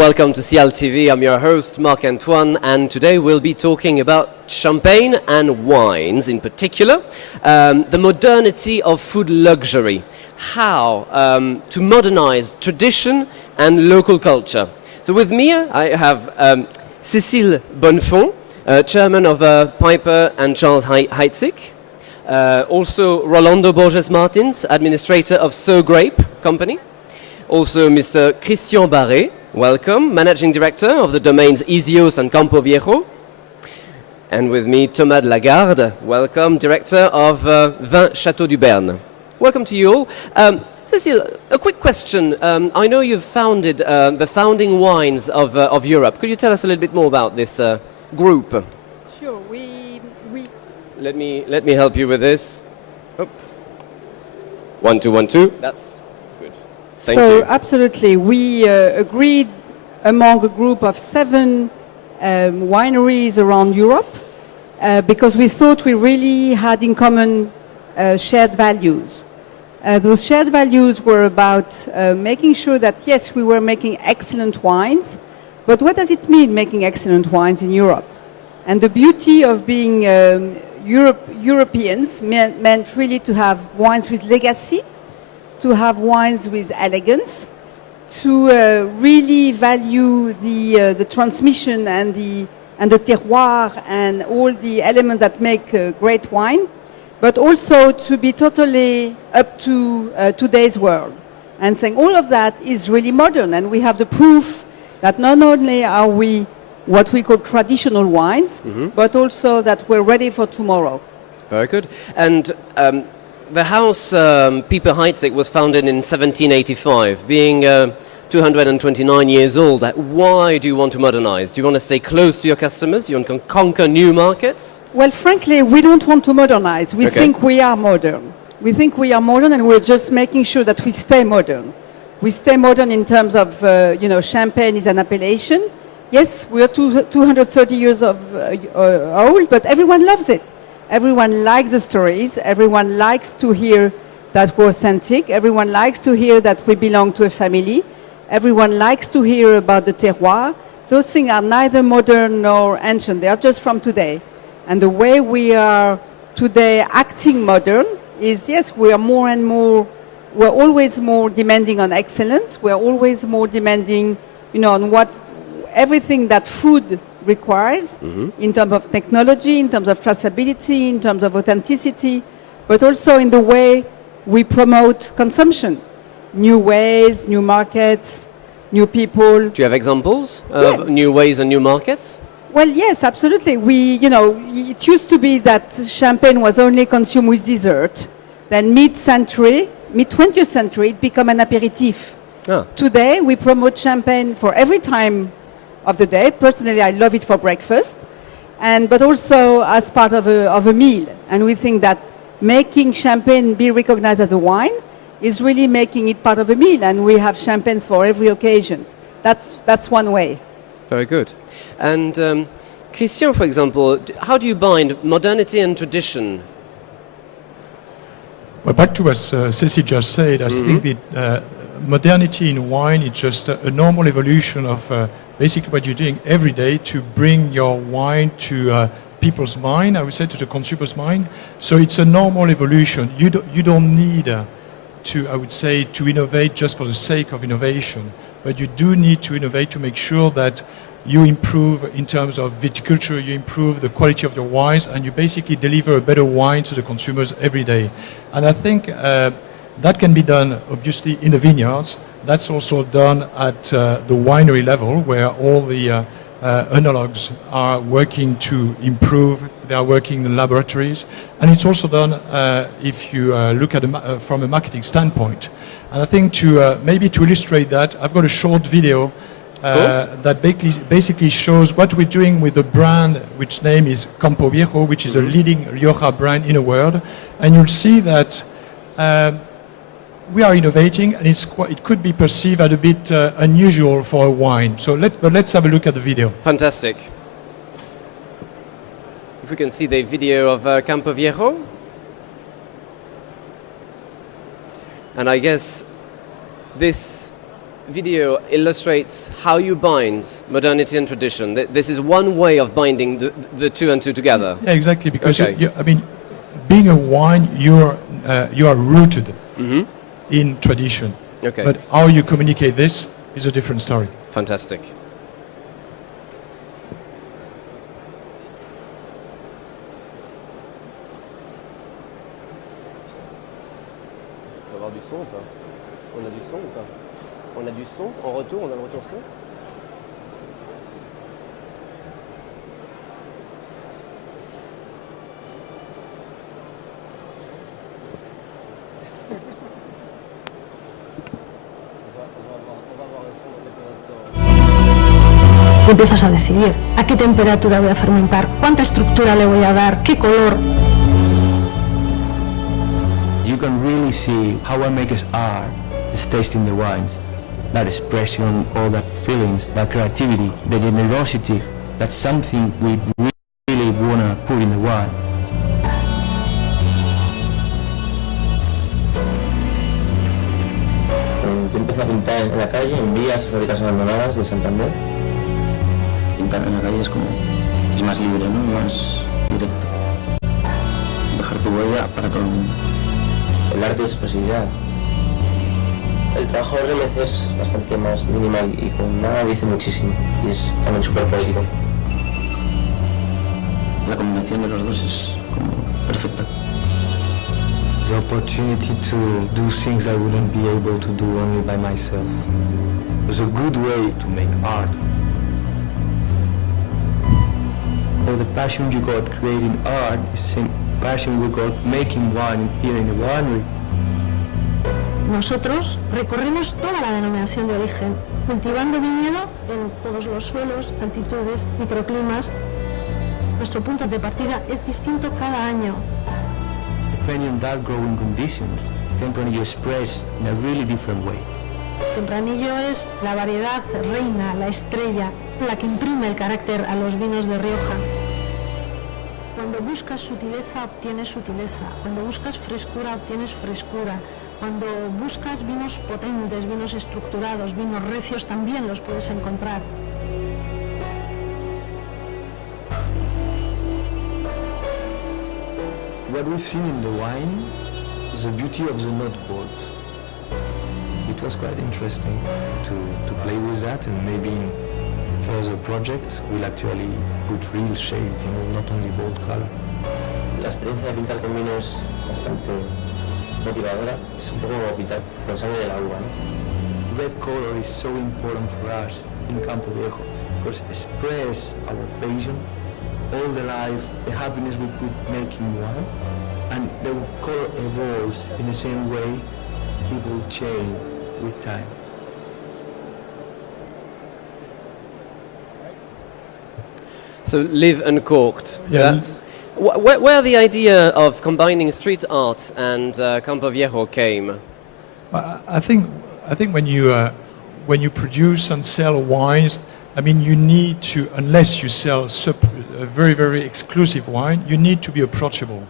welcome to SIAL TV. I'm your host, Marc-Antoine, and today we'll be talking about champagne and wines in particular, the modernity of food luxury, how to modernize tradition and local culture. So with me, I have Cécile Bonnefond, chairman of Piper and Charles Heidsieck, also Rolando Borges Martins, administrator of So Grape Company, also Mr. Christian Barré, welcome, managing director of the domains Ysios and Campo Viejo, and with me Thomas de Lagarde, welcome, director of Vin Château du Berne. Welcome to you all. Cécile, a quick question. I know you've founded the founding wines of Europe. Could you tell us a little bit more about this group? Sure. Let me help you with this. Oh. 1 2 1 2. That's good. Thank you. Absolutely, we agreed among a group of 7 wineries around Europe because we thought we really had in common shared values. Those shared values were about making sure that, yes, we were making excellent wines, but what does it mean making excellent wines in Europe? And the beauty of being Europeans meant really to have wines with legacy, to have wines with elegance, to really value the transmission and the terroir and all the elements that make great wine, but also to be totally up to today's world. And saying all of that is really modern, and we have the proof that not only are we what we call traditional wines, but also that we're ready for tomorrow. Very good. And the house Piper Heidsieck was founded in 1785, being 229 years old. Why do you want to modernize? Do you want to stay close to your customers? Do you want to conquer new markets? Well, frankly, we don't want to modernize. We think we are modern. We think we are modern, and we're just making sure that we stay modern. We stay modern in terms of, champagne is an appellation. Yes, we are 230 years old, but everyone loves it. Everyone likes the stories. Everyone likes to hear that we're authentic. Everyone likes to hear that we belong to a family. Everyone likes to hear about the terroir. Those things are neither modern nor ancient. They are just from today. And the way we are today acting modern is, yes, we are more and more, we're always more demanding on excellence. We're always more demanding, on everything that food requires in terms of technology, in terms of traceability, in terms of authenticity, but also in the way we promote consumption. New ways, new markets, new people. Do you have examples of new ways and new markets? Well, yes, absolutely. It used to be that champagne was only consumed with dessert. Then mid-20th century, it became an aperitif. Today, we promote champagne for every time of the day. Personally, I love it for breakfast, but also as part of a meal. And we think that making champagne be recognized as a wine is really making it part of a meal, and we have champagnes for every occasion. That's one way. Very good. And Christian, for example, how do you bind modernity and tradition? Well, back to what Cécile just said, I think that modernity in wine is just a normal evolution of basically what you're doing every day to bring your wine to people's mind, I would say, to the consumer's mind. So it's a normal evolution. You don't need to innovate just for the sake of innovation, but you do need to innovate to make sure that you improve in terms of viticulture, you improve the quality of your wines, and you basically deliver a better wine to the consumers every day. And I think that can be done, obviously, in the vineyards. That's also done at the winery level, where all the enologues are working to improve. They are working in laboratories. And it's also done if you look at from a marketing standpoint. And I think maybe to illustrate that, I've got a short video that basically shows what we're doing with the brand, which name is Campo Viejo, which is a leading Rioja brand in the world. And you'll see that we are innovating, and it could be perceived as a bit unusual for a wine. So let's have a look at the video. Fantastic. If we can see the video of Campo Viejo. And I guess this video illustrates how you bind modernity and tradition. This is one way of binding the two and two together. Yeah, exactly. Because Okay. I mean, being a wine, you are rooted in tradition. Okay. But how you communicate this is a different story. Fantastic. On va avoir du son ou pas? On a du son ou pas? On a du son en retour, on a le retour son? Empiezas a decidir a qué temperatura voy a fermentar, cuánta estructura le voy a dar, qué color. You can really see how winemakers are just tasting the wines. That expression, all that feelings, that creativity, the generosity, that's something we really want to put in the wine. Yo empecé a pintar en la calle, en vías y fábricas abandonadas de Santander. Pintar en la calle es más libre, ¿no? Más directo. Dejar tu huella para todo el mundo. El arte es expresividad. El trabajo de RMC es bastante más minimal y con nada dice muchísimo. Y es también súper poético. La combinación de los dos es como perfecta. The opportunity to do things I wouldn't be able to do only by myself. It was a good way to make art. Or the passion you got creating art is the same passion we got making wine here in the winery. Nosotros recorremos toda la denominación de origen, cultivando viñedo en todos los suelos, altitudes, microclimas. Nuestro punto de partida es distinto cada año. Depending on that growing conditions, Tempranillo expressed in a really different way. Tempranillo es la variedad reina, la estrella, la que imprime el carácter a los vinos de Rioja. Cuando buscas sutileza, obtienes sutileza. Cuando buscas frescura, obtienes frescura. Cuando buscas vinos potentes, vinos estructurados, vinos recios, también los puedes encontrar. What we've seen in the wine is the beauty of the note boards. It was quite interesting to play with that, and maybe in further projects we'll actually put real shades, not only bold color. La experiencia de pintar con vino es bastante motivadora. Es un poco como pintar con sangre de la uva, ¿no? Red color is so important for us in Campo Viejo because it expresses our passion, all the life, the happiness we put making wine, and the color evolves in the same way people change with time. So live uncorked. Yeah. That's where the idea of combining street art and Campo Viejo came. I think when you produce and sell wines, I mean, you need to, unless you sell a very, very exclusive wine, you need to be approachable.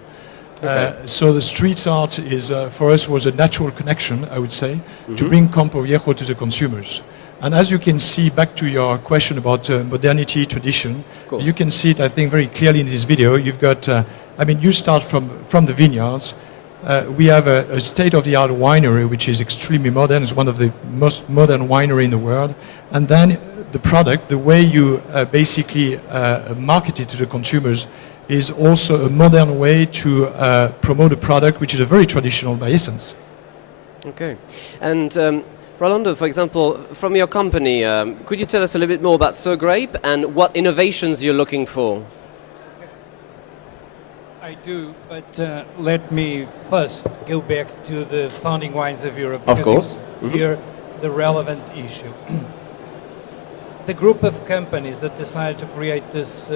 Okay. So the street art is, for us, was a natural connection, I would say, to bring Campo Viejo to the consumers. And as you can see, back to your question about modernity, tradition, you can see it, I think, very clearly in this video. You've got, I mean, you start from the vineyards. We have a state-of-the-art winery, which is extremely modern. It's one of the most modern winery in the world. And then the product, the way you basically market it to the consumers, is also a modern way to promote a product which is a very traditional by essence. Okay. And Rolando, for example, from your company, could you tell us a little bit more about So Grape and what innovations you're looking for? I do, but let me first go back to the founding wines of Europe. Of because course. it's here the relevant issue. The group of companies that decided to create this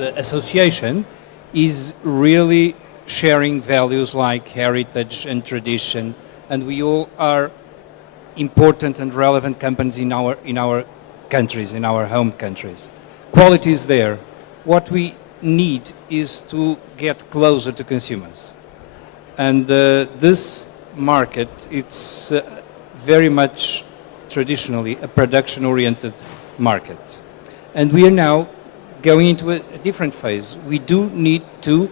association is really sharing values like heritage and tradition, and we all are important and relevant companies in our countries, in our home countries. Quality is there. What we need is to get closer to consumers, and this market, it's very much traditionally a production-oriented market. And we are now going into a different phase. We do need to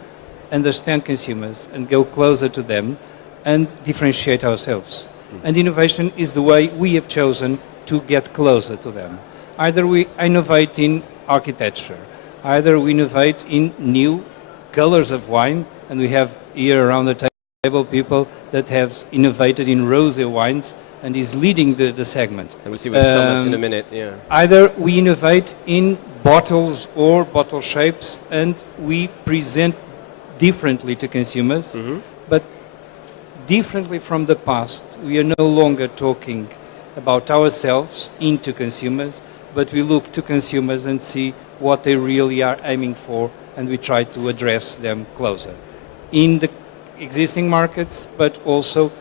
understand consumers and go closer to them and differentiate ourselves. And innovation is the way we have chosen to get closer to them. Either we innovate in architecture, either we innovate in new colors of wine, and we have here around the table people that have innovated in rosé wines and is leading the segment. And we'll see with Thomas in a minute, yeah. Either we innovate in bottles or bottle shapes and we present differently to consumers, but differently from the past. We are no longer talking about ourselves into consumers, but we look to consumers and see what they really are aiming for, and we try to address them closer in the existing markets, but also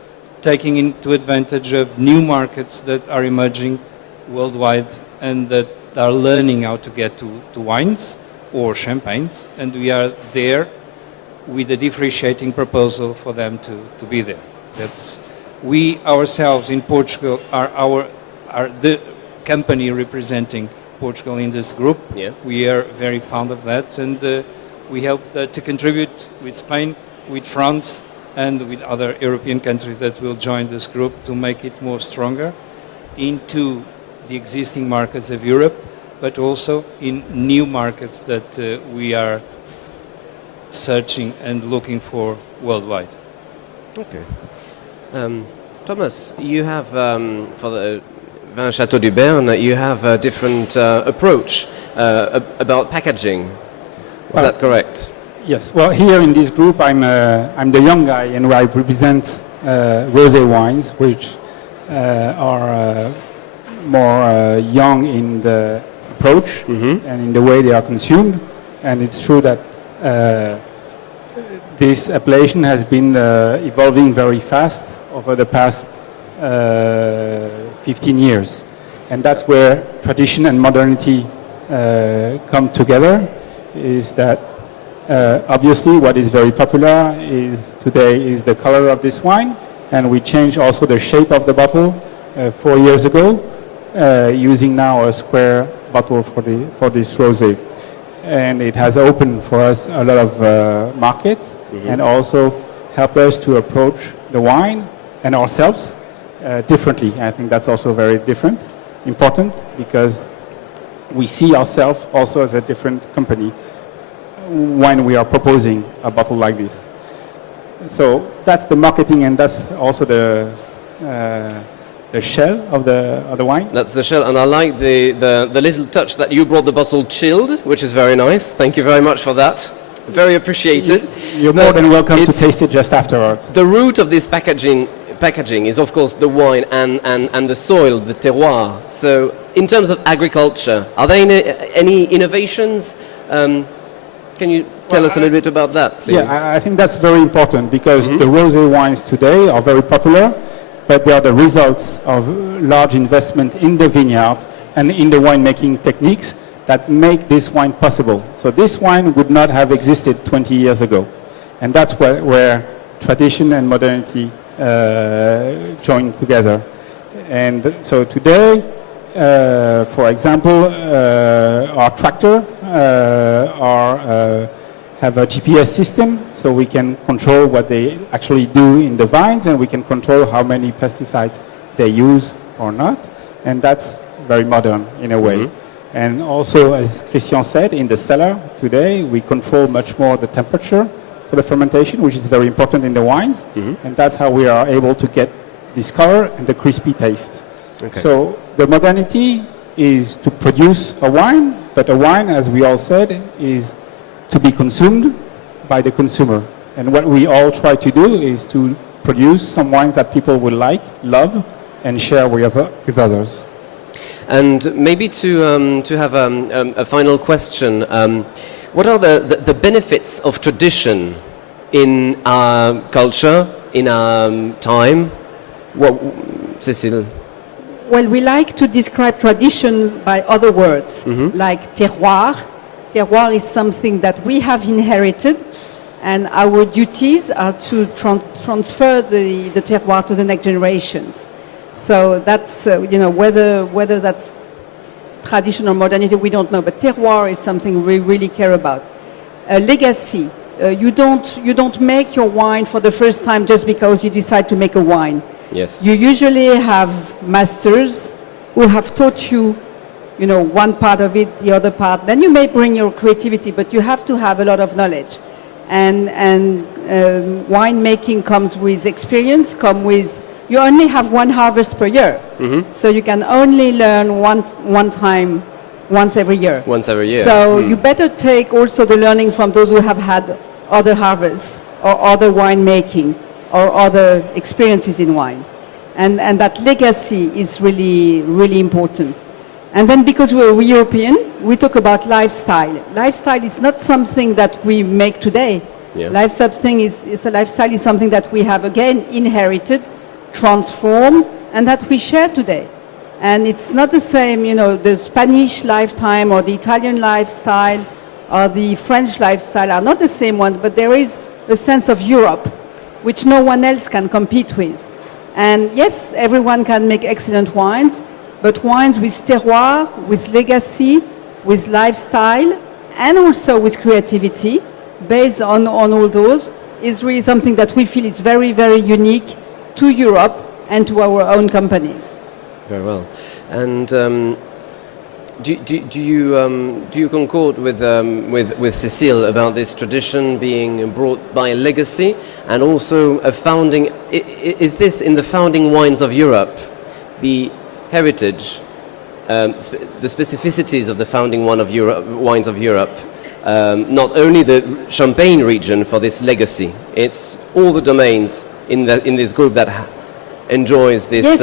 taking into advantage of new markets that are emerging worldwide and that are learning how to get to wines or champagnes, and we are there with a differentiating proposal for them to be there. That's, we ourselves in Portugal are the company representing Portugal in this group. Yeah. We are very fond of that, and we hope to contribute with Spain, with France, and with other European countries that will join this group to make it more stronger into the existing markets of Europe, but also in new markets that we are searching and looking for worldwide. Okay. Thomas, you have, for the Vin Château du Bern, you have a different approach about packaging. Is that correct? Yes. Well, here in this group, I'm the young guy, and I represent rosé wines, which are more young in the approach and in the way they are consumed. And it's true that this appellation has been evolving very fast over the past 15 years. And that's where tradition and modernity come together, is that obviously what is very popular today is the color of this wine, and we changed also the shape of the bottle 4 years ago, using now a square bottle for this rosé. And it has opened for us a lot of markets and also helped us to approach the wine and ourselves differently. I think that's also very important, because we see ourselves also as a different company when we are proposing a bottle like this. So that's the marketing, and that's also the shell of the wine. That's the shell, and I like the little touch that you brought the bottle chilled, which is very nice. Thank you very much for that. Very appreciated. You're more than welcome to taste it just afterwards. The root of this packaging is, of course, the wine and the soil, the terroir. So in terms of agriculture, are there any innovations? Can you tell us a little bit about that, please? Yeah, I think that's very important, because the rosé wines today are very popular, but they are the results of large investment in the vineyard and in the winemaking techniques that make this wine possible. So this wine would not have existed 20 years ago. And that's where tradition and modernity join together. And so today, for example, our tractor have a GPS system, so we can control what they actually do in the vines, and we can control how many pesticides they use or not. And that's very modern in a way. And also, as Christian said, in the cellar today, we control much more the temperature for the fermentation, which is very important in the wines. And that's how we are able to get this color and the crispy taste. Okay. So the modernity is to produce a wine, but a wine, as we all said, is to be consumed by the consumer. And what we all try to do is to produce some wines that people will like, love, and share with others. And maybe to have a final question, what are the benefits of tradition in our culture, in our time? Cécile? Well, we like to describe tradition by other words, like terroir. Terroir is something that we have inherited, and our duties are to transfer the terroir to the next generations. So that's, whether that's tradition or modernity, we don't know. But terroir is something we really care about. Legacy. You don't make your wine for the first time just because you decide to make a wine. Yes. You usually have masters who have taught you, one part of it, the other part. Then you may bring your creativity, but you have to have a lot of knowledge. And winemaking comes with experience, you only have one harvest per year. Mm-hmm. So you can only learn one time, once every year. Once every year. So you better take also the learnings from those who have had other harvests or other winemaking or other experiences in wine. And that legacy is really, really important. And then because we're European, we talk about lifestyle. Lifestyle is not something that we make today. Yeah. Lifestyle is something that we have, again, inherited, transformed, and that we share today. And it's not the same, the Spanish lifetime or the Italian lifestyle or the French lifestyle are not the same ones, but there is a sense of Europe, which no one else can compete with. And yes, everyone can make excellent wines, but wines with terroir, with legacy, with lifestyle, and also with creativity, based on all those, is really something that we feel is very, very unique to Europe and to our own companies. Very well. And do you concord with Cécile about this tradition being brought by a legacy and also a founding? Is this in the founding wines of Europe, the heritage, the specificities of the founding wines of Europe? Not only the Champagne region for this legacy, it's all the domains in this group that enjoys this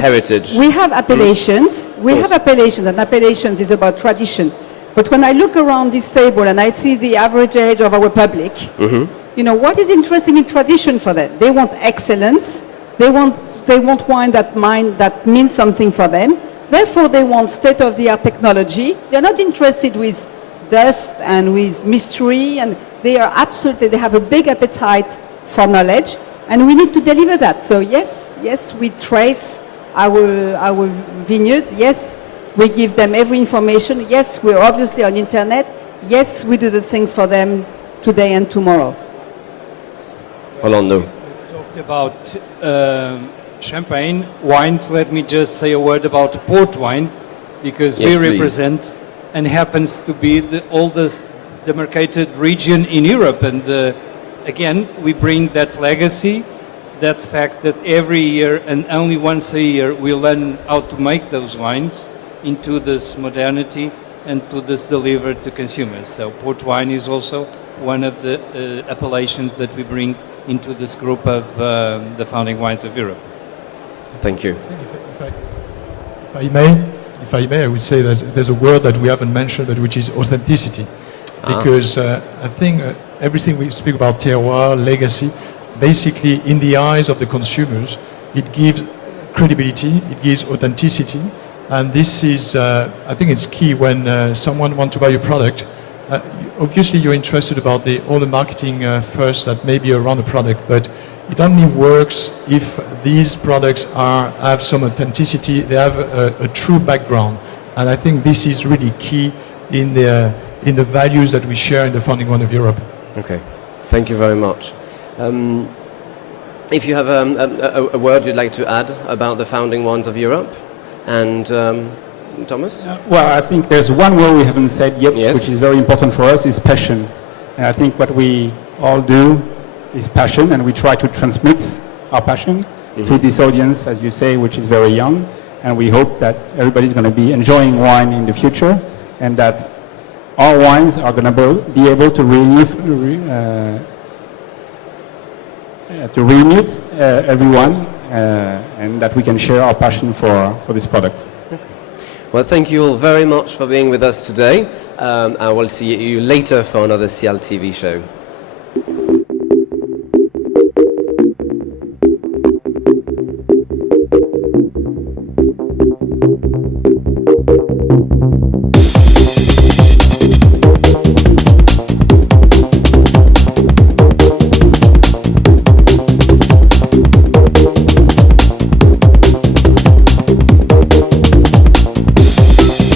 heritage. We have appellations. We have appellations, and appellations is about tradition. But when I look around this table and I see the average age of our public, what is interesting in tradition for them? They want excellence. They want wine that means something for them. Therefore, they want state-of-the-art technology. They're not interested with dust and with mystery, and they have a big appetite for knowledge. And we need to deliver that. So yes, we trace our vineyards. Yes, we give them every information. Yes, we're obviously on internet. Yes, we do the things for them today and tomorrow. Rolando. We've talked about champagne wines. Let me just say a word about port wine, because we represent and happens to be the oldest demarcated region in Europe. And again, we bring that legacy, that fact that every year and only once a year we learn how to make those wines into this modernity and to this delivered to consumers. So port wine is also one of the appellations that we bring into this group of the founding wines of Europe. Thank you. If I may, I would say there's a word that we haven't mentioned, but which is authenticity. Because I think everything we speak about terroir, legacy, basically in the eyes of the consumers, it gives credibility, it gives authenticity, and this is, I think it's key when someone wants to buy your product. Obviously you're interested about all the marketing first that may be around the product, but it only works if these products have some authenticity, they have a true background, and I think this is really key in the values that we share in the founding one of Europe. Okay, thank you very much. If you have a word you'd like to add about the founding ones of Europe, and Thomas? Well, I think there's one word we haven't said yet, which is very important for us, is passion. And I think what we all do is passion, and we try to transmit our passion to this audience, as you say, which is very young. And we hope that everybody's going to be enjoying wine in the future, and that our wines are going to be able to renew everyone, and that we can share our passion for this product. Okay. Well, thank you all very much for being with us today. I will see you later for another SIAL TV show.